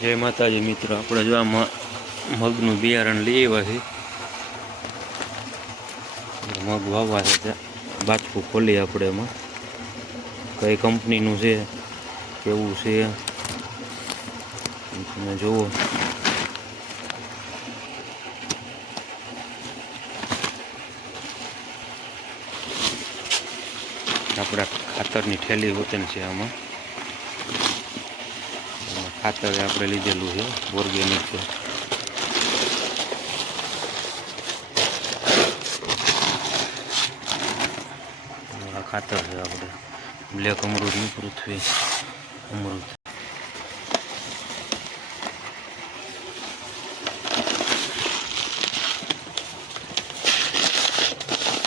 જય માતાજી મિત્રો, આપણે જો આ મગનું બિયારણ લઈ આવ્યા છે મગ વાવવા છે બાજકું ખોલી આપણે એમાં. કઈ કંપનીનું છે, કેવું છે? તમે જુઓ. આપણા ખાતરની થેલી હોતન છે આમાં. ખાતર આપણે લીધેલું છે ઓર્ગેનિક છે. ખાતર છે આપણે. બ્લેક અમૃતની પૃથ્વી અમૃત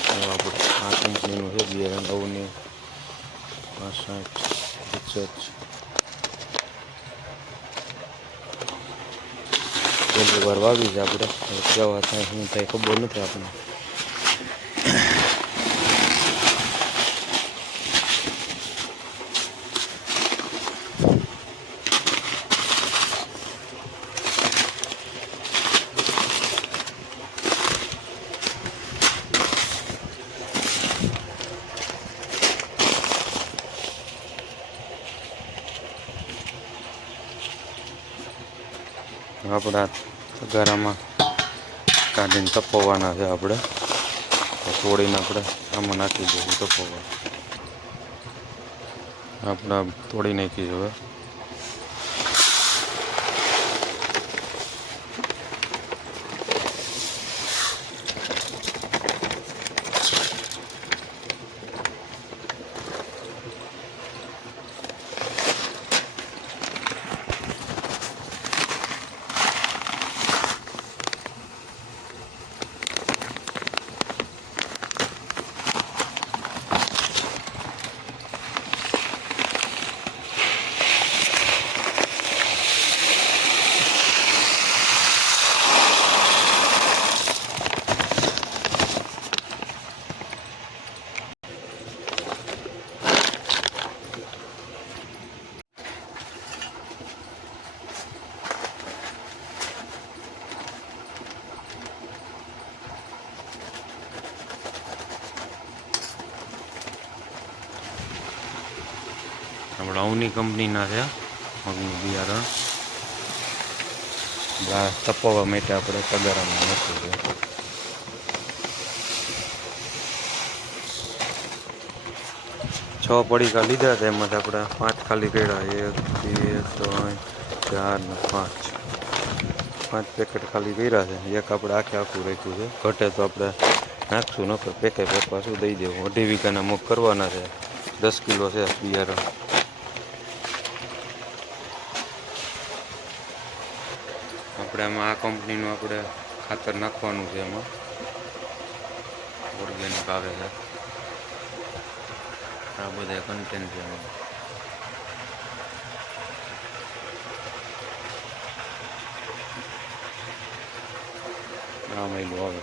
તો આપણે આ કંપનીનું છે બિયારણ અવની પાસઠ પચાસ પહેલી વાર વાવી છે આપણે. કેવા થાય શું થાય ખબર નથી આપણને. આપણા તગારામાં કાઢીને તપવવાના છે આપણે. તોડીને આપણે આમાં નાખી દઈશું તપવવા આપણે તોડી નાખી હવે. અવની કંપનીના છે. મગનું બિયારણ આ તપવા માટે આપણે તગારામાં નાખ્યું છે. છ પડીકા લીધા હતા એમાંથી આપણે પાંચ ખાલી કર્યા એક, બે, ત્રણ, ચાર ને પાંચ. પાંચ પેકેટ ખાલી કર્યા છે. એક આપણે આખે આખું રાખ્યું છે. ઘટે તો આપણે નાખશું, નકર પેકેટ પેક પાછું દઈ દેવું. અઢી વીઘાના મગ કરવાના છે. દસ કિલો છે બિયારણ આપણે આમાં આ કંપનીનું આપણે ખાતર નાખવાનું છે એમાં. ઓર્ગેનિક આવે છે. આ બધા કન્ટેન્ટ છે એમાં.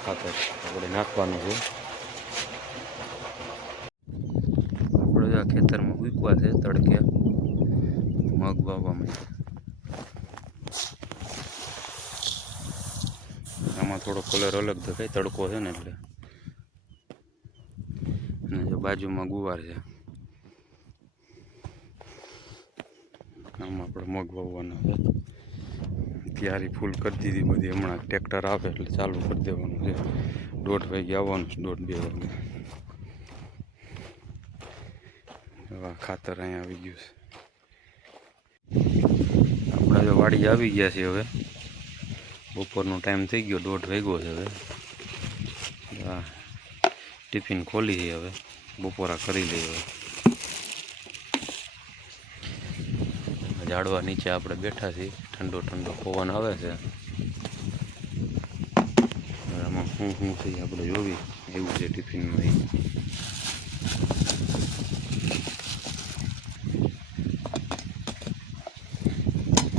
ખાતર. આપણે નાખવાનું છે. આપણે આ ખેતરમાં ઉકવા છે તડકે. મગ વાવવામાં. આમાં થોડો કલર અલગ દેખાય, તડકો છે ને એટલે. અને જો બાજુમાં ગુવાર છે. આમાં આપણે મગ વાવવાના છે. તૈયારી ફૂલ કરી દીધી બધી. હમણાં ટ્રેક્ટર આવે એટલે ચાલુ કરી દેવાનું છે. દોઢ વાગે આવવાનું છે, દોઢ બે વાગે. ખાતર અહીંયા આવી ગયું છે. આપણે જો વાડી આવી ગયા છે હવે. બપોરનો ટાઈમ થઈ ગયો, દોઢ વાગ્યો છે હવે. ટિફિન ખોલી છે હવે, બપોરા કરી લઈએ હવે. ઝાડવા નીચે આપણે બેઠા છીએ, ઠંડો ઠંડો પવન આવે છે. આમાં શું શું થઈ આપણે જોવી, એવું છે ટિફિનમાં એ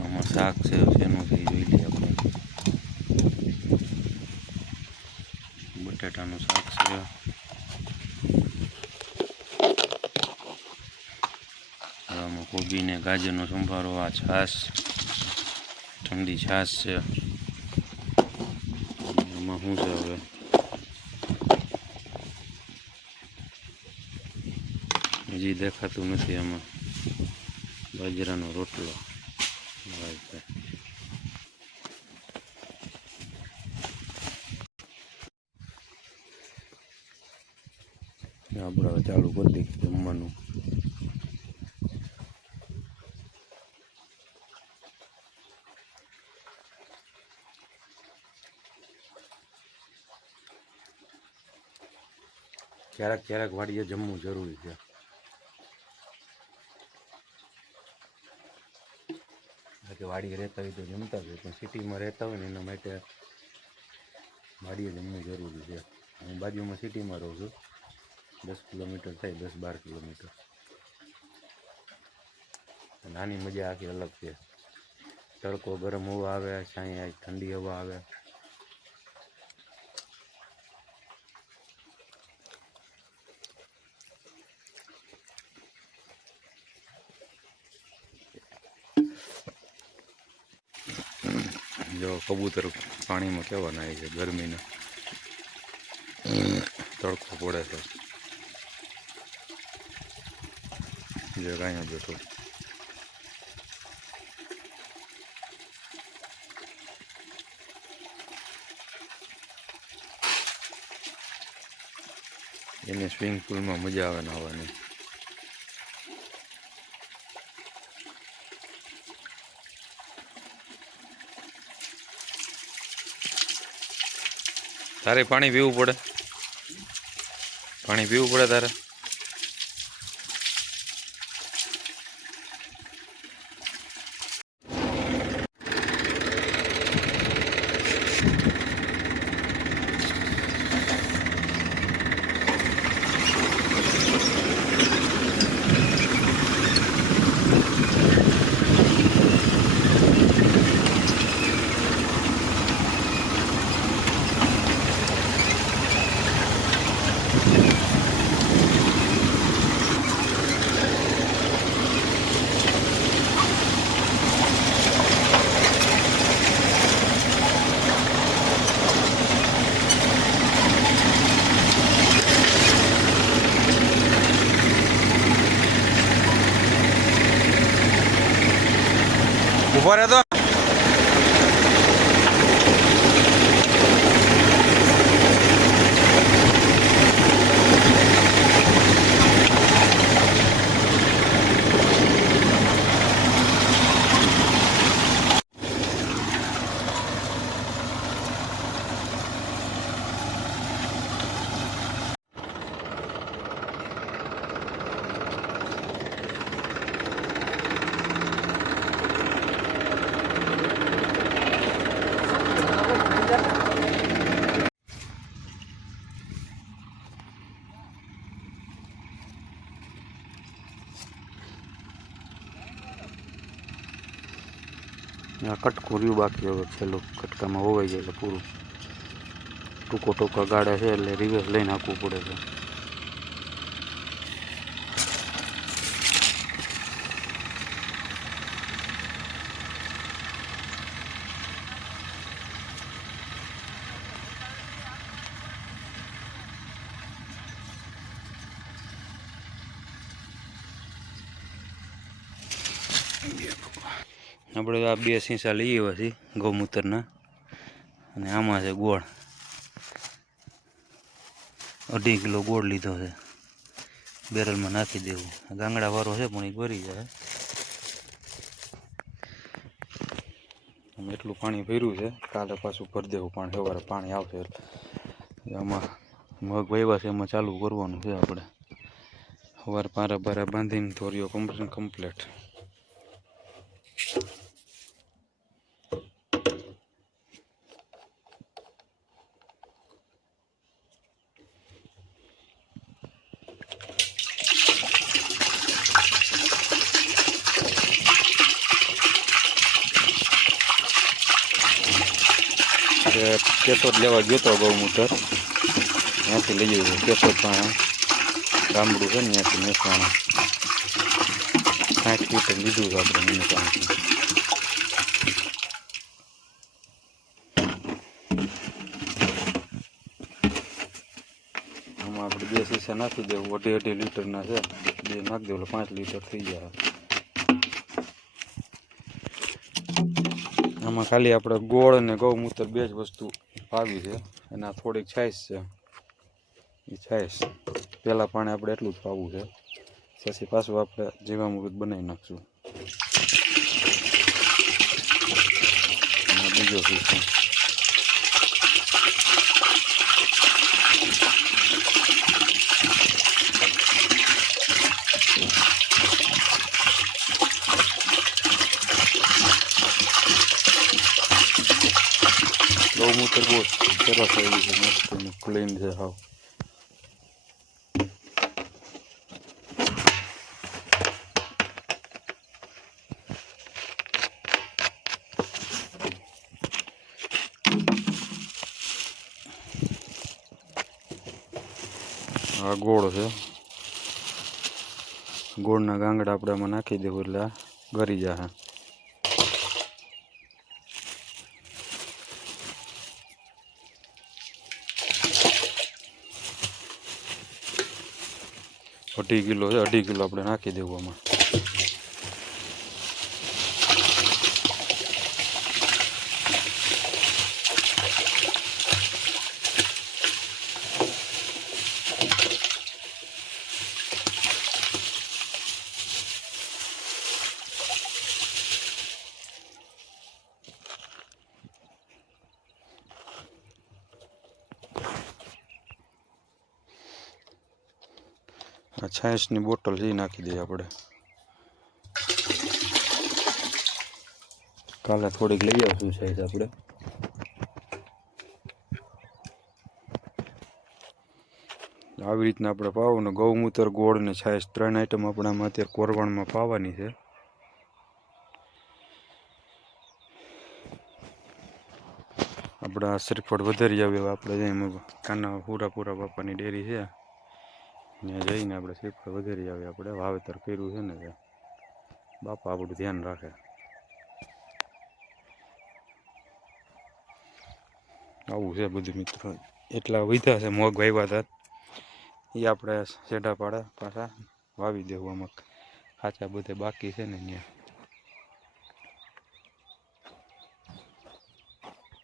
આમાં શાક છે શેનું છે એ જોઈ લઈએ આપણે બટાટાનું શાક છે. આમાં કોબી ને ગાજરનો સંભારો, આ છાશ, ઠંડી છાશ છે. એમાં શું છે હવે? હજી દેખાતું નથી એમાં બાજરાનો રોટલો. ભાઈ ભાઈ. આપણે હવે ચાલુ કરી દઈએ જમવાનું ક્યારેક ક્યારેક વાડીએ જમવું જરૂરી છે. બાકી વાડીએ રહેતા હોય તો જમતા હોય, પણ સિટીમાં રહેતા હોય ને એના માટે વાડીએ જમવું જરૂરી છે. હું બાજુમાં સિટીમાં રહું છું. દસ કિલોમીટર થાય, દસ બાર કિલોમીટર. નાની મજા આખી અલગ છે. તડકો ગરમ હવા આવે છાંય ઠંડી હવા આવે જો કબૂતર પાણીમાં કેવા નાય છે, ગરમીના? તડકો પડે છે જે કાંઈ બેઠો એને સ્વિમિંગ પુલમાં મજા આવે નાહવાની તારે પાણી પીવું પડે? પાણી પીવું પડે તારે? Порядок. કટકું રહ્યું બાકી હવે છેલ્લું કટકામાં હોવાઈ જાય એટલે પૂરું. ટૂંકો ટૂંકા ગાળે છે એટલે રિવર્સ લઈને નાખવું પડે છે. આપણે આ બે સીસા લઈએ પછી ગૌમૂત્રના. અને આમાં છે ગોળ. અઢી કિલો ગોળ લીધો છે. બેરલમાં નાખી દેવું. ગાંગડા વાળો છે પણ એ ભરી જાય. આમ એટલું પાણી ભર્યું છે. કાલે પાછું ભરી દેવું, પાણી સવારે પાણી આવશે આમાં મગ વાવ્યા છે, એમાં ચાલુ કરવાનું છે આપણે. સવારે પારા બારા બાંધીને ધોરીઓ કમ્પ્લીટ કમ્પ્લીટ કે કેશોદ લેવા ગયો હતો ગૌમૂત્ર ત્યાંથી લઈ જઈએ કેશોદ પણ. ગામડું છે ને ત્યાંથી મહેસાણા સાઠ લીટર લીધું આપણે આપણે મહેસાણાથી આપણે બે શીશા નાખી દેવું. અઢી અઢી લીટરના છે. બે નાખી દેવું પાંચ લીટર થઈ જાય આમાં ખાલી આપણે ગોળ અને ગૌમૂત્ર બે જ વસ્તુ પાવી છે. અને આ થોડીક છાશ છે. એ છાશ પહેલાં પાણી આપણે એટલું જ પાવું છે. પછી પાછું આપણે જીવામૃત બનાવી નાખશું. બીજો શીશો ગૌમૂત્ર બહુ સરસ આવી છે મસ્ત ક્લીન છે હાવ આ ગોળ છે ગોળના ગાંગડા આપણે આમાં નાખી દેવું એટલે આ ગરી જશે અઢી કિલો છે અઢી કિલો આપણે નાખી દેવું આમાં. આ છાશની બોટલ એ નાખી દઈએ આપણે. કાલે થોડીક લઈ આવશું છાશ આપણે. આવી રીતના આપણે પાવું ને ગૌમૂત્ર, ગોળ ને છાશ ત્રણ આઈટમ આપણામાં અત્યારે કોરવણમાં પાવાની છે. આપણા શ્રીફળ વધારી આવે એવા આપણે એમાં કાના પૂરા પૂરા બાપાની ડેરી છે. ત્યાં જઈને આપણે શ્રીફળ વધારી આવે, આપણે વાવેતર કર્યું છે ને બાપા આપણું ધ્યાન રાખે. આવું છે બધું મિત્રો. એટલા વધ્યા છે મોગ વાવ્યા હતા એ આપણે સેઢા પાડે પાછા વાવી દેવું આમાં. કાચા બધે બાકી છે ને ત્યાં.